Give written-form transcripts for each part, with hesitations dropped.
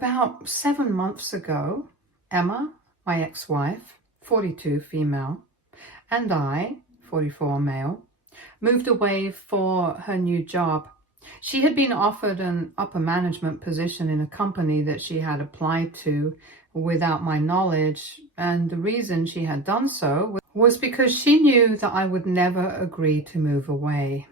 About 7 months ago, Emma, my ex-wife, 42 female, and I, 44 male, moved away for her new job. She had been offered an upper management position in a company that she had applied to without my knowledge, and the reason she had done so was because she knew that I would never agree to move away.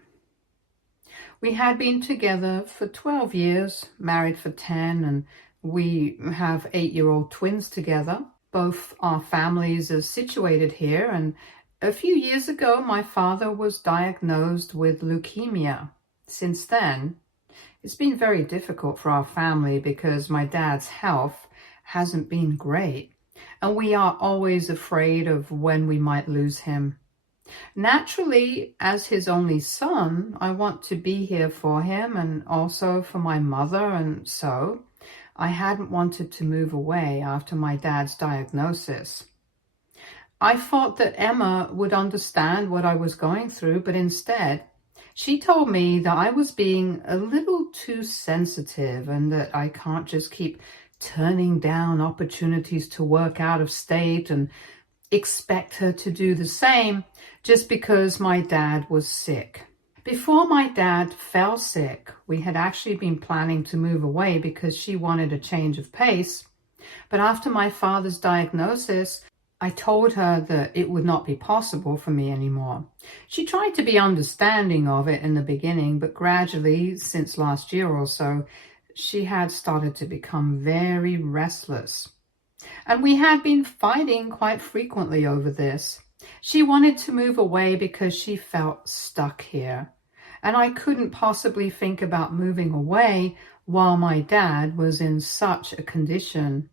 We had been together for 12 years, married for 10, and we have 8-year-old twins together. Both our families are situated here, and a few years ago my father was diagnosed with leukemia. Since then, it's been very difficult for our family because my dad's health hasn't been great, and we are always afraid of when we might lose him. Naturally, as his only son, I want to be here for him and also for my mother, and so I hadn't wanted to move away after my dad's diagnosis. I thought that Emma would understand what I was going through, but instead, she told me that I was being a little too sensitive and that I can't just keep turning down opportunities to work out of state and expect her to do the same just because my dad was sick. Before my dad fell sick, we had actually been planning to move away because she wanted a change of pace. But after my father's diagnosis, I told her that it would not be possible for me anymore. She tried to be understanding of it in the beginning, but gradually, since last year or so, she had started to become very restless. And we had been fighting quite frequently over this. She wanted to move away because she felt stuck here. And I couldn't possibly think about moving away while my dad was in such a condition.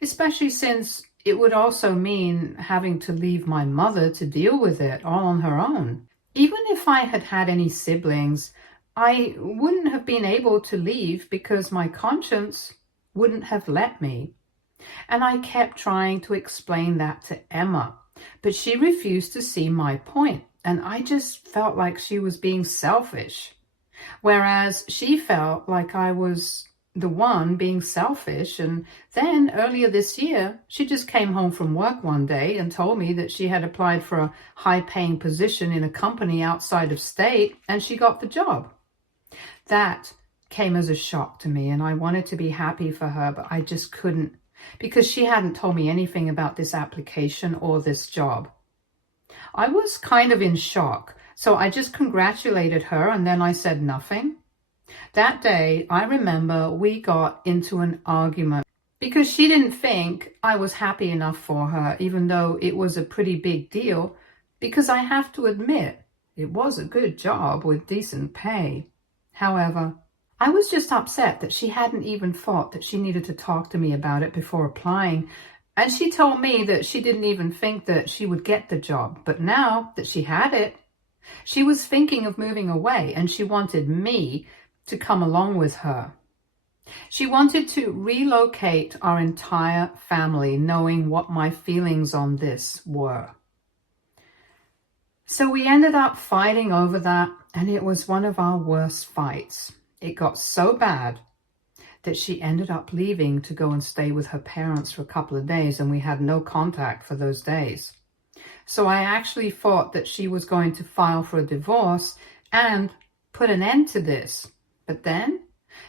Especially since it would also mean having to leave my mother to deal with it all on her own. Even if I had had any siblings, I wouldn't have been able to leave because my conscience wouldn't have let me. And I kept trying to explain that to Emma, but she refused to see my point, and I just felt like she was being selfish, whereas she felt like I was the one being selfish. And then earlier this year, she just came home from work one day and told me that she had applied for a high-paying position in a company outside of state, and she got the job. That came as a shock to me, and I wanted to be happy for her, but I just couldn't, because she hadn't told me anything about this application or this job. I was kind of in shock, so I just congratulated her and then I said nothing. That day, I remember we got into an argument because she didn't think I was happy enough for her, even though it was a pretty big deal, because I have to admit, it was a good job with decent pay. However, I was just upset that she hadn't even thought that she needed to talk to me about it before applying. And she told me that she didn't even think that she would get the job. But now that she had it, she was thinking of moving away, and she wanted me to come along with her. She wanted to relocate our entire family, knowing what my feelings on this were. So we ended up fighting over that, and it was one of our worst fights. It got so bad that she ended up leaving to go and stay with her parents for a couple of days, and we had no contact for those days. So I actually thought that she was going to file for a divorce and put an end to this. But then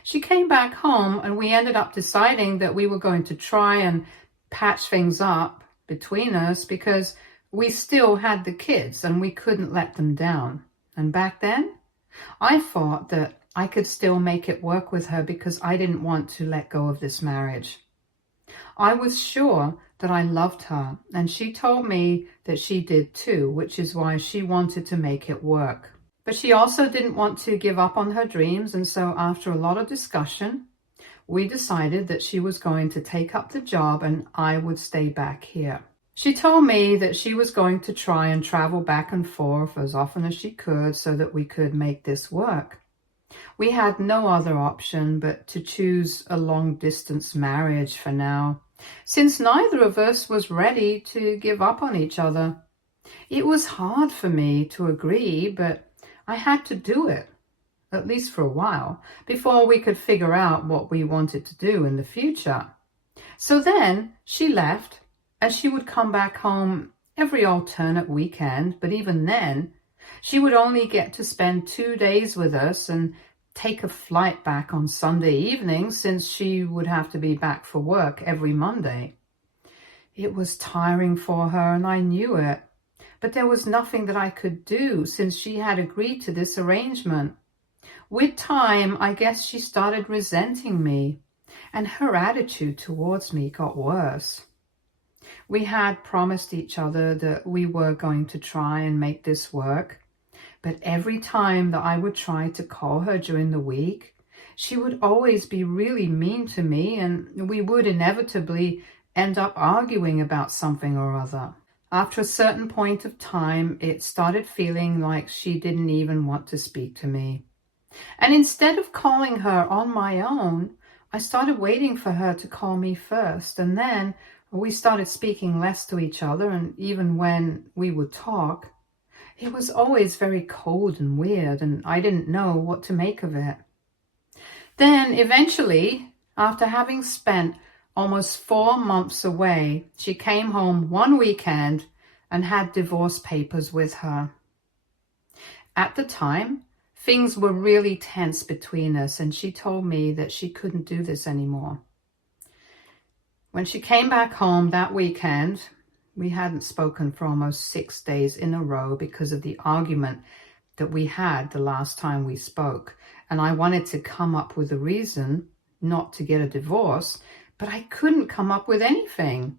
she came back home, and we ended up deciding that we were going to try and patch things up between us because we still had the kids and we couldn't let them down. And back then, I thought that I could still make it work with her because I didn't want to let go of this marriage. I was sure that I loved her, and she told me that she did too, which is why she wanted to make it work. But she also didn't want to give up on her dreams, and so after a lot of discussion, we decided that she was going to take up the job and I would stay back here. She told me that she was going to try and travel back and forth as often as she could so that we could make this work. We had no other option but to choose a long-distance marriage for now, since neither of us was ready to give up on each other. It was hard for me to agree, but I had to do it. at least for a while, before we could figure out what we wanted to do in the future. So then she left, and she would come back home every alternate weekend, but even then, she would only get to spend 2 days with us and take a flight back on Sunday evening, since she would have to be back for work every Monday. It was tiring for her, and I knew it, but there was nothing that I could do since she had agreed to this arrangement. With time, I guess she started resenting me, and her attitude towards me got worse. We had promised each other that we were going to try and make this work, but every time that I would try to call her during the week, she would always be really mean to me, and we would inevitably end up arguing about something or other. After a certain point of time, it started feeling like she didn't even want to speak to me. And instead of calling her on my own, I started waiting for her to call me first, and then we started speaking less to each other, and even when we would talk, it was always very cold and weird, and I didn't know what to make of it. Then eventually, after having spent almost 4 months away, she came home one weekend and had divorce papers with her. At the time, things were really tense between us, and she told me that she couldn't do this anymore. When she came back home that weekend, we hadn't spoken for almost 6 days in a row because of the argument that we had the last time we spoke, and I wanted to come up with a reason not to get a divorce, but I couldn't come up with anything.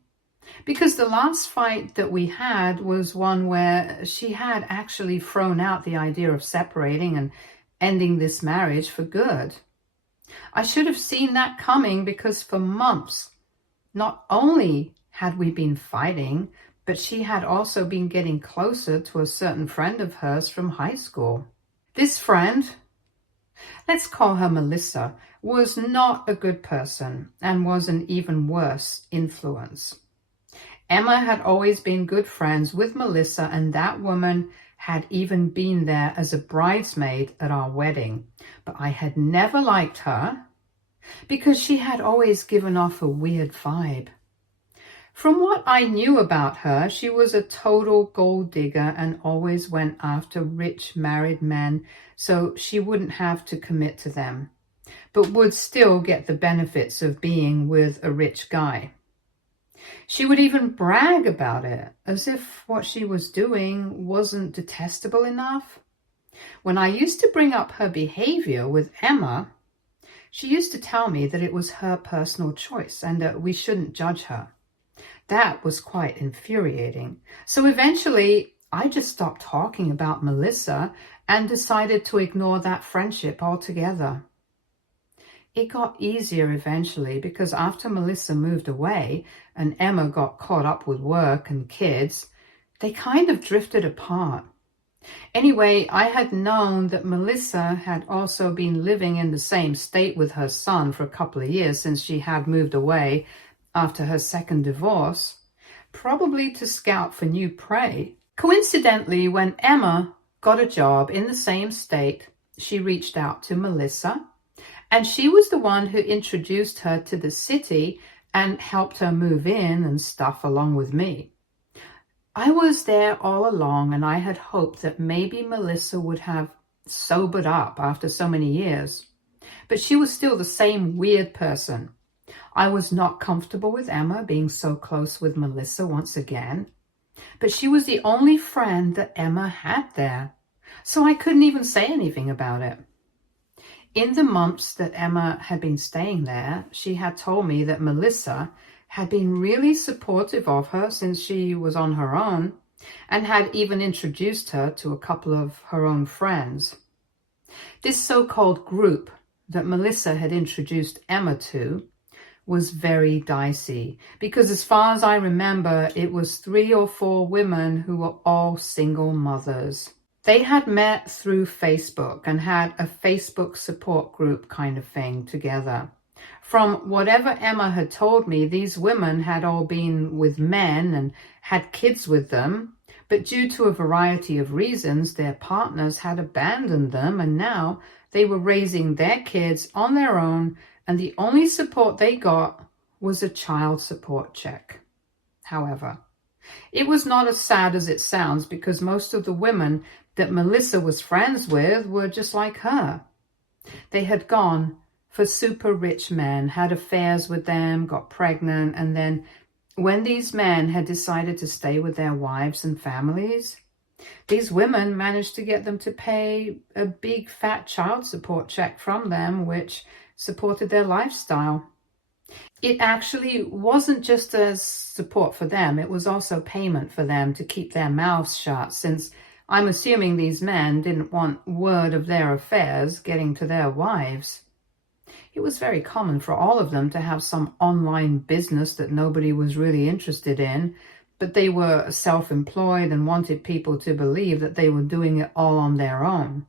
Because the last fight that we had was one where she had actually thrown out the idea of separating and ending this marriage for good. I should have seen that coming, because for months, not only had we been fighting, but she had also been getting closer to a certain friend of hers from high school. This friend, let's call her Melissa, was not a good person and was an even worse influence. Emma had always been good friends with Melissa, and that woman had even been there as a bridesmaid at our wedding. But I had never liked her because she had always given off a weird vibe. From what I knew about her, she was a total gold digger and always went after rich married men so she wouldn't have to commit to them, but would still get the benefits of being with a rich guy. She would even brag about it, as if what she was doing wasn't detestable enough. When I used to bring up her behavior with Emma, she used to tell me that it was her personal choice and that we shouldn't judge her. That was quite infuriating. So eventually, I just stopped talking about Melissa and decided to ignore that friendship altogether. It got easier eventually, because after Melissa moved away and Emma got caught up with work and kids, they kind of drifted apart. Anyway, I had known that Melissa had also been living in the same state with her son for a couple of years since she had moved away after her second divorce, probably to scout for new prey. Coincidentally, when Emma got a job in the same state, she reached out to Melissa, and she was the one who introduced her to the city and helped her move in and stuff along with me. I was there all along, and I had hoped that maybe Melissa would have sobered up after so many years, but she was still the same weird person. I was not comfortable with Emma being so close with Melissa once again, but she was the only friend that Emma had there, so I couldn't even say anything about it. In the months that Emma had been staying there, she had told me that Melissa had been really supportive of her since she was on her own, and had even introduced her to a couple of her own friends. This so-called group that Melissa had introduced Emma to was very dicey, because as far as I remember, it was 3 or 4 women who were all single mothers. They had met through Facebook and had a Facebook support group kind of thing together. From whatever Emma had told me, these women had all been with men and had kids with them, but due to a variety of reasons, their partners had abandoned them, and now They were raising their kids on their own, and the only support they got was a child support check. However, it was not as sad as it sounds, because most of the women that Melissa was friends with were just like her. They had gone for super rich men, had affairs with them, got pregnant, and then when these men had decided to stay with their wives and families, these women managed to get them to pay a big fat child support check from them, which supported their lifestyle. It actually wasn't just as support for them, it was also payment for them to keep their mouths shut, since I'm assuming these men didn't want word of their affairs getting to their wives. It was very common for all of them to have some online business that nobody was really interested in, but they were self-employed and wanted people to believe that they were doing it all on their own.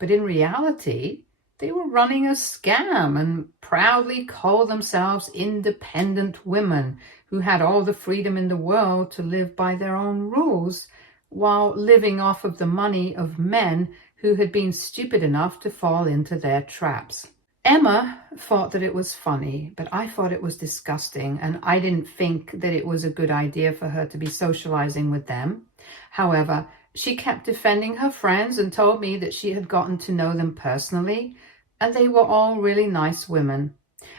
But in reality, they were running a scam and proudly called themselves independent women who had all the freedom in the world to live by their own rules, while living off of the money of men who had been stupid enough to fall into their traps. Emma thought that it was funny, but I thought it was disgusting, and I didn't think that it was a good idea for her to be socializing with them. However, she kept defending her friends and told me that she had gotten to know them personally, and they were all really nice women.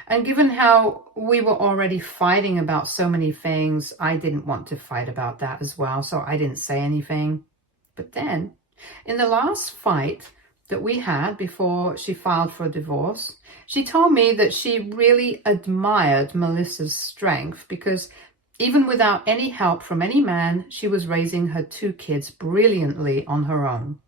And given how we were already fighting about so many things, I didn't want to fight about that as well, so I didn't say anything. But then, in the last fight that we had before she filed for a divorce, she told me that she really admired Melissa's strength, because even without any help from any man, she was raising her 2 kids brilliantly on her own.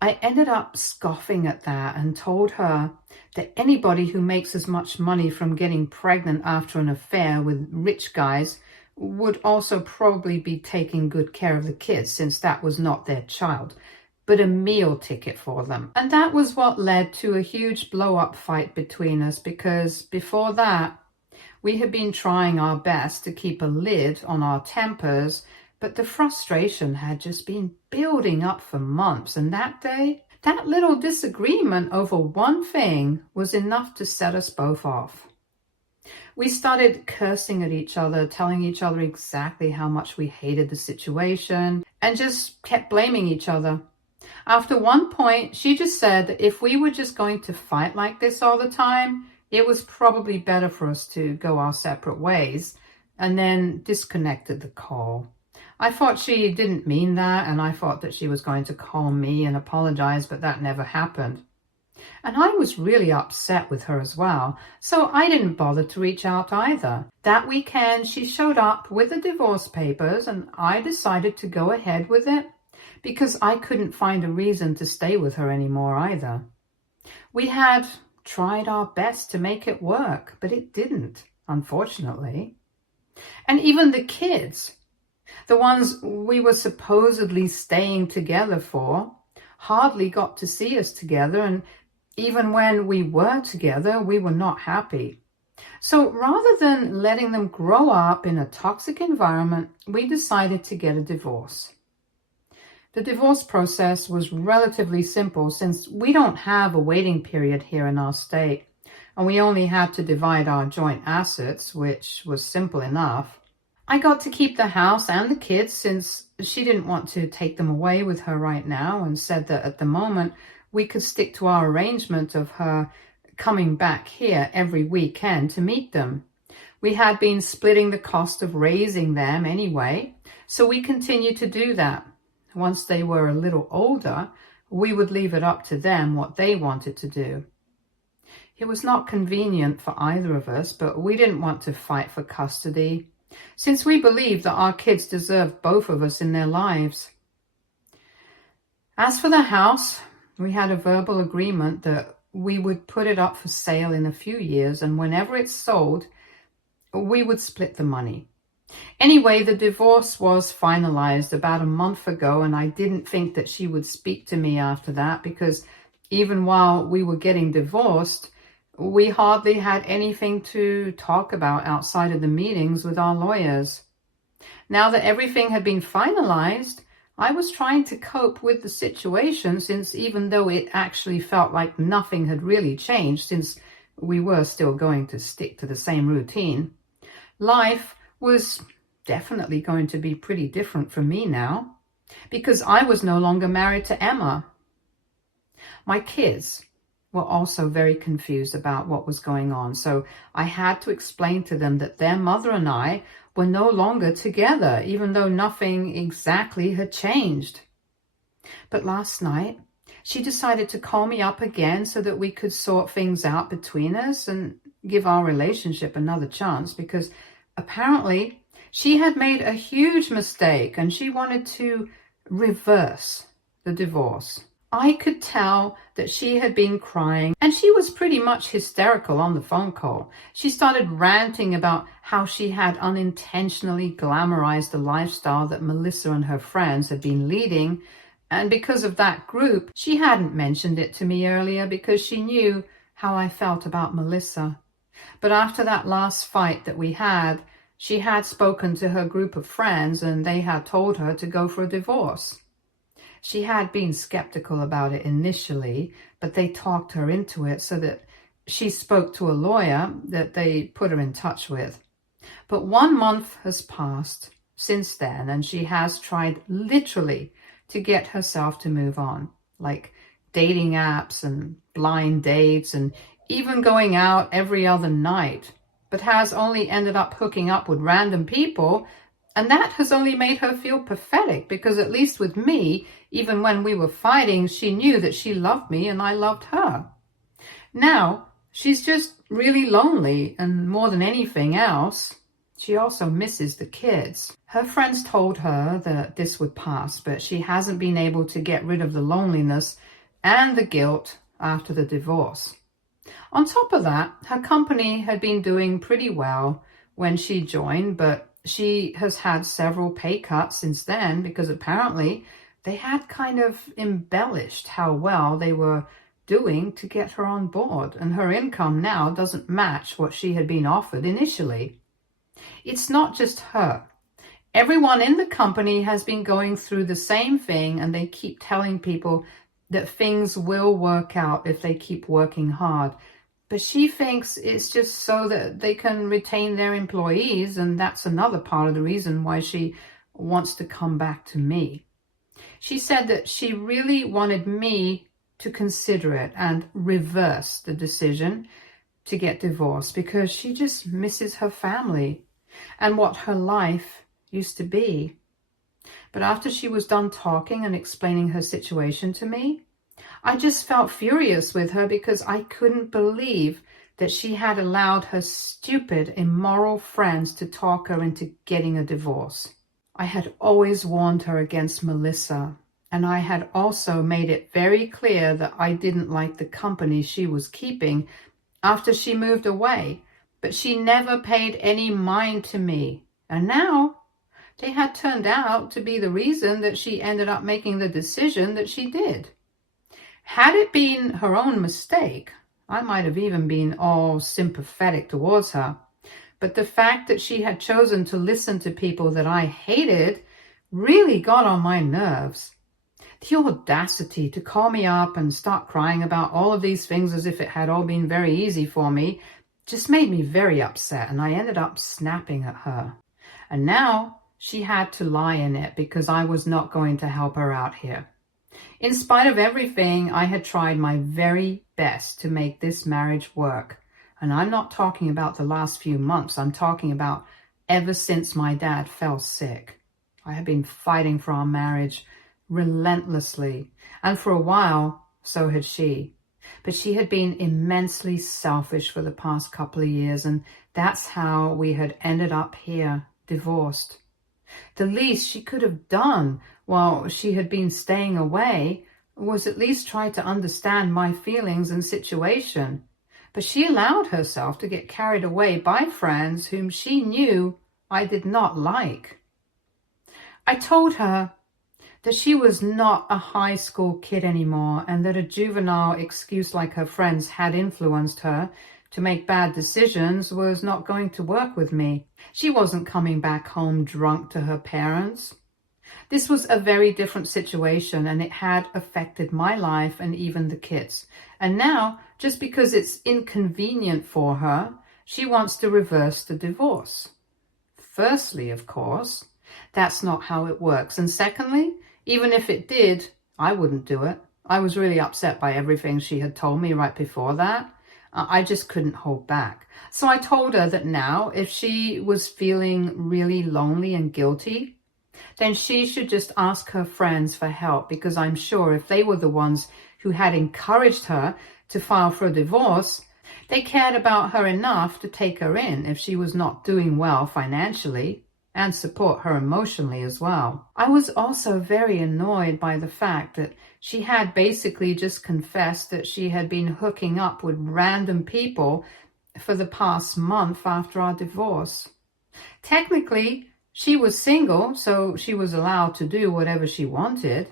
I ended up scoffing at that and told her that anybody who makes as much money from getting pregnant after an affair with rich guys would also probably be taking good care of the kids, since that was not their child, but a meal ticket for them. And that was what led to a huge blow-up fight between us, because before that, we had been trying our best to keep a lid on our tempers, but the frustration had just been building up for months. And that day, that little disagreement over one thing was enough to set us both off. We started cursing at each other, telling each other exactly how much we hated the situation, and just kept blaming each other. After one point, she just said that if we were just going to fight like this all the time, it was probably better for us to go our separate ways, and then disconnected the call. I thought she didn't mean that, and I thought that she was going to call me and apologize, but that never happened. And I was really upset with her as well, so I didn't bother to reach out either. That weekend, she showed up with the divorce papers, and I decided to go ahead with it, because I couldn't find a reason to stay with her anymore either. We had tried our best to make it work, but it didn't, unfortunately. And even the kids, the ones we were supposedly staying together for, hardly got to see us together, and even when we were together, we were not happy. So rather than letting them grow up in a toxic environment, we decided to get a divorce. The divorce process was relatively simple, since we don't have a waiting period here in our state, and we only had to divide our joint assets, which was simple enough. I got to keep the house and the kids, since she didn't want to take them away with her right now, and said that at the moment we could stick to our arrangement of her coming back here every weekend to meet them. We had been splitting the cost of raising them anyway, so we continued to do that. Once they were a little older, we would leave it up to them what they wanted to do. It was not convenient for either of us, but we didn't want to fight for custody, since we believed that our kids deserved both of us in their lives. As for the house, we had a verbal agreement that we would put it up for sale in a few years, and whenever it's sold, we would split the money. Anyway, the divorce was finalized about a month ago, and I didn't think that she would speak to me after that, because even while we were getting divorced, we hardly had anything to talk about outside of the meetings with our lawyers. Now that everything had been finalized, I was trying to cope with the situation, since even though it actually felt like nothing had really changed, since we were still going to stick to the same routine, life was definitely going to be pretty different for me now, because I was no longer married to Emma. My kids were also very confused about what was going on, so I had to explain to them that their mother and I were no longer together, even though nothing exactly had changed. But last night, she decided to call me up again so that we could sort things out between us and give our relationship another chance, because apparently she had made a huge mistake and she wanted to reverse the divorce. I could tell that she had been crying, and she was pretty much hysterical on the phone call. She started ranting about how she had unintentionally glamorized the lifestyle that Melissa and her friends had been leading, and because of that group, she hadn't mentioned it to me earlier because she knew how I felt about Melissa. But after that last fight that we had, she had spoken to her group of friends and they had told her to go for a divorce. She had been skeptical about it initially, but they talked her into it so that she spoke to a lawyer that they put her in touch with. But 1 month has passed since then, and she has tried literally to get herself to move on, like dating apps and blind dates and even going out every other night, but has only ended up hooking up with random people. And that has only made her feel pathetic, because at least with me, even when we were fighting, she knew that she loved me and I loved her. Now, she's just really lonely, and more than anything else, she also misses the kids. Her friends told her that this would pass, but she hasn't been able to get rid of the loneliness and the guilt after the divorce. On top of that, her company had been doing pretty well when she joined, but she has had several pay cuts since then, because apparently they had kind of embellished how well they were doing to get her on board, and her income now doesn't match what she had been offered initially. It's not just her. Everyone in the company has been going through the same thing, and they keep telling people that things will work out if they keep working hard. But she thinks it's just so that they can retain their employees, and that's another part of the reason why she wants to come back to me. She said that she really wanted me to consider it and reverse the decision to get divorced, because she just misses her family and what her life used to be. But after she was done talking and explaining her situation to me, I just felt furious with her, because I couldn't believe that she had allowed her stupid, immoral friends to talk her into getting a divorce. I had always warned her against Melissa, and I had also made it very clear that I didn't like the company she was keeping after she moved away, but she never paid any mind to me. And now they had turned out to be the reason that she ended up making the decision that she did. Had it been her own mistake, I might have even been all sympathetic towards her. But the fact that she had chosen to listen to people that I hated really got on my nerves. The audacity to call me up and start crying about all of these things as if it had all been very easy for me just made me very upset, and I ended up snapping at her. And now she had to lie in it because I was not going to help her out here. In spite of everything, I had tried my very best to make this marriage work. And I'm not talking about the last few months. I'm talking about ever since my dad fell sick. I had been fighting for our marriage relentlessly. And for a while, so had she. But she had been immensely selfish for the past couple of years. And that's how we had ended up here, divorced. The least she could have done while she had been staying away was at least try to understand my feelings and situation. But she allowed herself to get carried away by friends whom she knew I did not like. I told her that she was not a high school kid anymore, and that a juvenile excuse like her friends had influenced her to make bad decisions was not going to work with me. She wasn't coming back home drunk to her parents. This was a very different situation, and it had affected my life and even the kids. And now, just because it's inconvenient for her, she wants to reverse the divorce. Firstly, of course, that's not how it works. And secondly, even if it did, I wouldn't do it. I was really upset by everything she had told me right before that. I just couldn't hold back. So I told her that now, if she was feeling really lonely and guilty, then she should just ask her friends for help, because I'm sure if they were the ones who had encouraged her to file for a divorce, they cared about her enough to take her in if she was not doing well financially, and support her emotionally as well. I was also very annoyed by the fact that she had basically just confessed that she had been hooking up with random people for the past month after our divorce. Technically, she was single, so she was allowed to do whatever she wanted,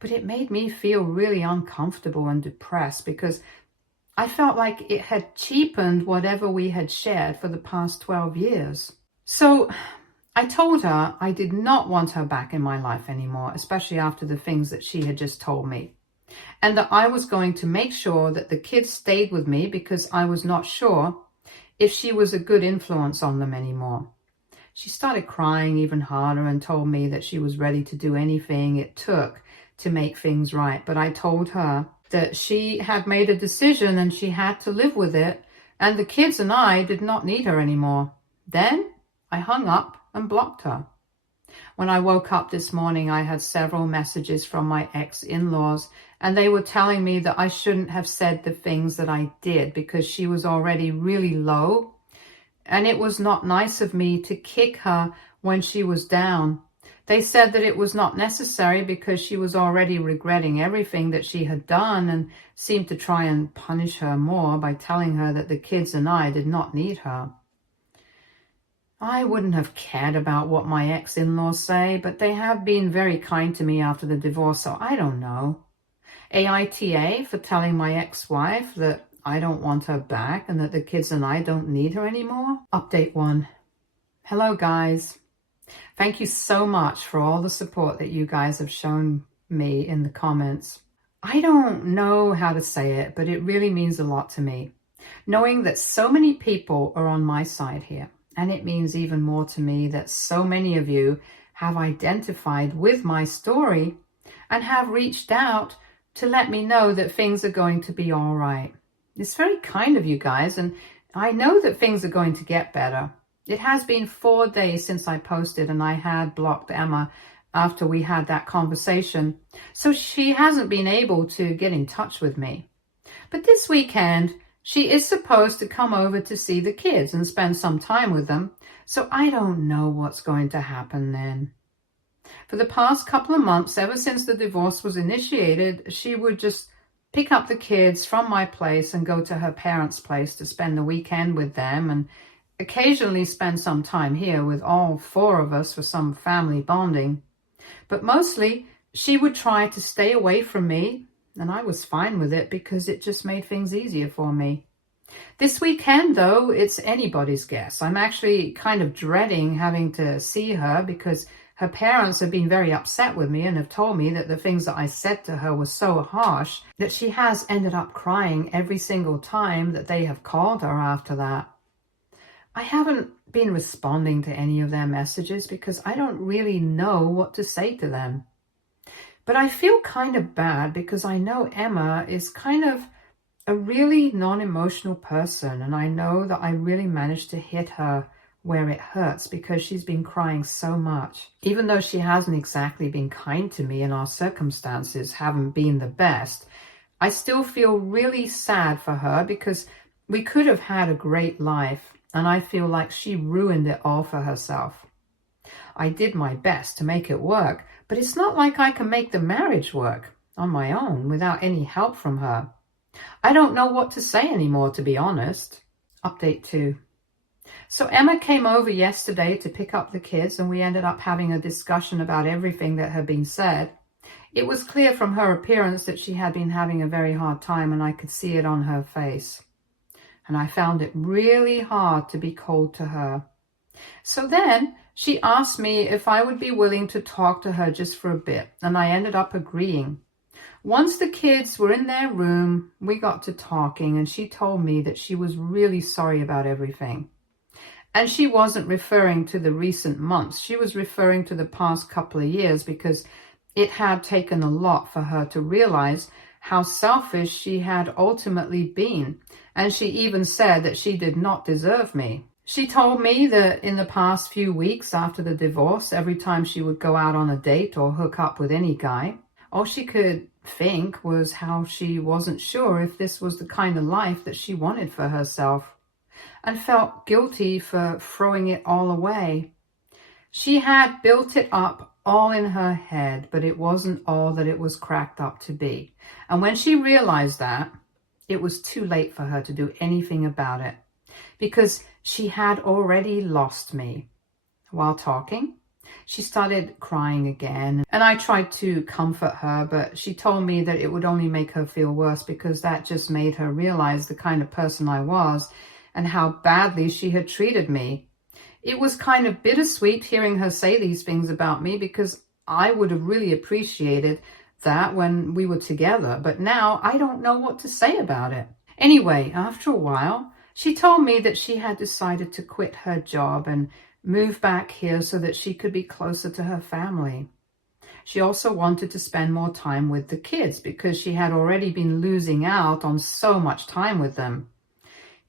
but it made me feel really uncomfortable and depressed, because I felt like it had cheapened whatever we had shared for the past 12 years. So I told her I did not want her back in my life anymore, especially after the things that she had just told me, and that I was going to make sure that the kids stayed with me, because I was not sure if she was a good influence on them anymore. She started crying even harder and told me that she was ready to do anything it took to make things right. But I told her that she had made a decision and she had to live with it, and the kids and I did not need her anymore. Then I hung up and blocked her. When I woke up this morning, I had several messages from my ex-in-laws, and they were telling me that I shouldn't have said the things that I did, because she was already really low, and it was not nice of me to kick her when she was down. They said that it was not necessary because she was already regretting everything that she had done, and seemed to try and punish her more by telling her that the kids and I did not need her. I wouldn't have cared about what my ex-in-laws say, but they have been very kind to me after the divorce, so I don't know. AITA for telling my ex-wife that I don't want her back and that the kids and I don't need her anymore. Update 1. Hello, guys. Thank you so much for all the support that you guys have shown me in the comments. I don't know how to say it, but it really means a lot to me, knowing that so many people are on my side here. And it means even more to me that so many of you have identified with my story and have reached out to let me know that things are going to be all right. It's very kind of you guys, and I know that things are going to get better. It has been 4 days since I posted, and I had blocked Emma after we had that conversation, so she hasn't been able to get in touch with me. But this weekend, she is supposed to come over to see the kids and spend some time with them, so I don't know what's going to happen then. For the past couple of months, ever since the divorce was initiated, she would just pick up the kids from my place and go to her parents' place to spend the weekend with them, and occasionally spend some time here with all 4 of us for some family bonding. But mostly, she would try to stay away from me, and I was fine with it because it just made things easier for me. This weekend, though, it's anybody's guess. I'm actually kind of dreading having to see her, because her parents have been very upset with me and have told me that the things that I said to her were so harsh that she has ended up crying every single time that they have called her after that. I haven't been responding to any of their messages because I don't really know what to say to them. But I feel kind of bad because I know Emma is kind of a really non-emotional person, and I know that I really managed to hit her where it hurts because she's been crying so much. Even though she hasn't exactly been kind to me and our circumstances haven't been the best, I still feel really sad for her because we could have had a great life, and I feel like she ruined it all for herself. I did my best to make it work, but it's not like I can make the marriage work on my own without any help from her. I don't know what to say anymore, to be honest. Update 2. So Emma came over yesterday to pick up the kids, and we ended up having a discussion about everything that had been said. It was clear from her appearance that she had been having a very hard time, and I could see it on her face. And I found it really hard to be cold to her. So then she asked me if I would be willing to talk to her just for a bit, and I ended up agreeing. Once the kids were in their room, we got to talking, and she told me that she was really sorry about everything. And she wasn't referring to the recent months. She was referring to the past couple of years, because it had taken a lot for her to realize how selfish she had ultimately been. And she even said that she did not deserve me. She told me that in the past few weeks after the divorce, every time she would go out on a date or hook up with any guy, all she could think was how she wasn't sure if this was the kind of life that she wanted for herself, and felt guilty for throwing it all away. She had built it up all in her head, but it wasn't all that it was cracked up to be. And when she realized that, it was too late for her to do anything about it, because she had already lost me. While talking, she started crying again, and I tried to comfort her, but she told me that it would only make her feel worse, because that just made her realize the kind of person I was and how badly she had treated me. It was kind of bittersweet hearing her say these things about me, because I would have really appreciated that when we were together, but now I don't know what to say about it. Anyway, after a while, she told me that she had decided to quit her job and move back here so that she could be closer to her family. She also wanted to spend more time with the kids, because she had already been losing out on so much time with them.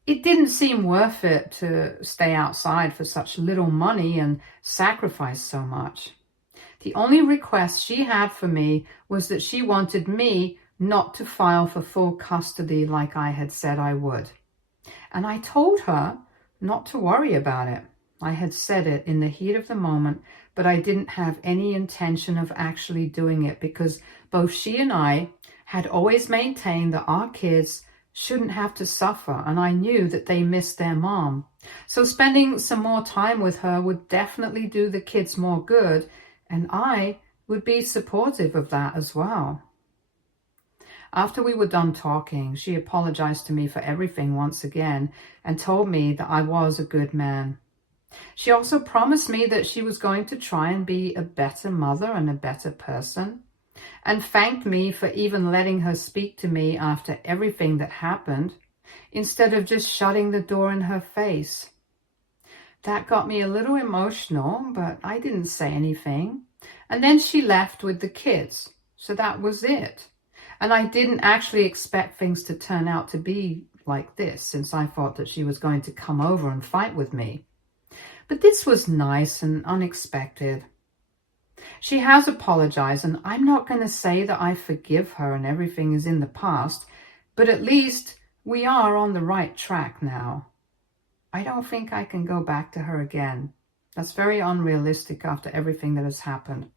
It didn't seem worth it to stay outside for such little money and sacrifice so much. The only request she had for me was that she wanted me not to file for full custody like I had said I would. And I told her not to worry about it. I had said it in the heat of the moment, but I didn't have any intention of actually doing it, because both she and I had always maintained that our kids shouldn't have to suffer, and I knew that they missed their mom. So spending some more time with her would definitely do the kids more good, and I would be supportive of that as well. After we were done talking, she apologized to me for everything once again and told me that I was a good man. She also promised me that she was going to try and be a better mother and a better person, and thanked me for even letting her speak to me after everything that happened, instead of just shutting the door in her face. That got me a little emotional, but I didn't say anything. And then she left with the kids, so that was it. And I didn't actually expect things to turn out to be like this, since I thought that she was going to come over and fight with me. But this was nice and unexpected. She has apologized, and I'm not going to say that I forgive her and everything is in the past, but at least we are on the right track now. I don't think I can go back to her again. That's very unrealistic after everything that has happened.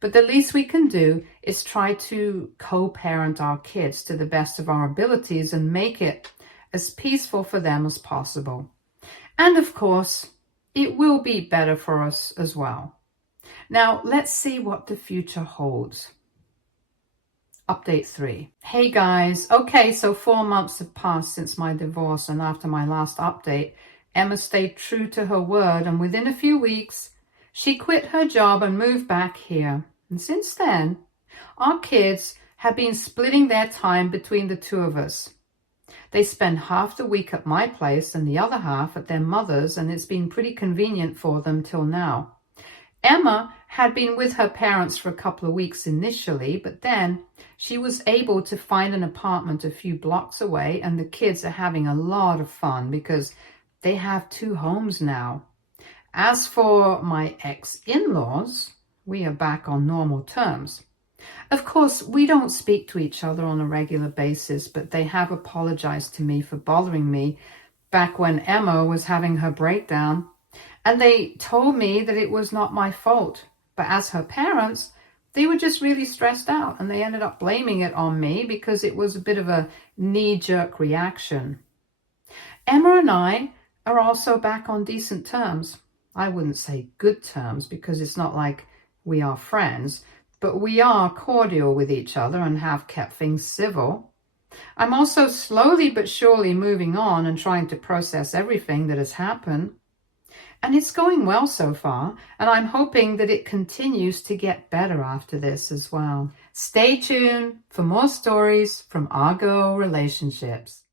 But the least we can do is try to co-parent our kids to the best of our abilities and make it as peaceful for them as possible. And of course, it will be better for us as well. Now, let's see what the future holds. Update 3. Hey guys, okay, so 4 months have passed since my divorce, and after my last update, Emma stayed true to her word, and within a few weeks, she quit her job and moved back here. And since then, our kids have been splitting their time between the two of us. They spend half the week at my place and the other half at their mother's, and it's been pretty convenient for them till now. Emma had been with her parents for a couple of weeks initially, but then she was able to find an apartment a few blocks away, and the kids are having a lot of fun because they have 2 homes now. As for my ex-in-laws, we are back on normal terms. Of course, we don't speak to each other on a regular basis, but they have apologized to me for bothering me back when Emma was having her breakdown. And they told me that it was not my fault. But as her parents, they were just really stressed out, and they ended up blaming it on me because it was a bit of a knee-jerk reaction. Emma and I are also back on decent terms. I wouldn't say good terms because it's not like we are friends, but we are cordial with each other and have kept things civil. I'm also slowly but surely moving on and trying to process everything that has happened. And it's going well so far, and I'm hoping that it continues to get better after this as well. Stay tuned for more stories from our girl relationships.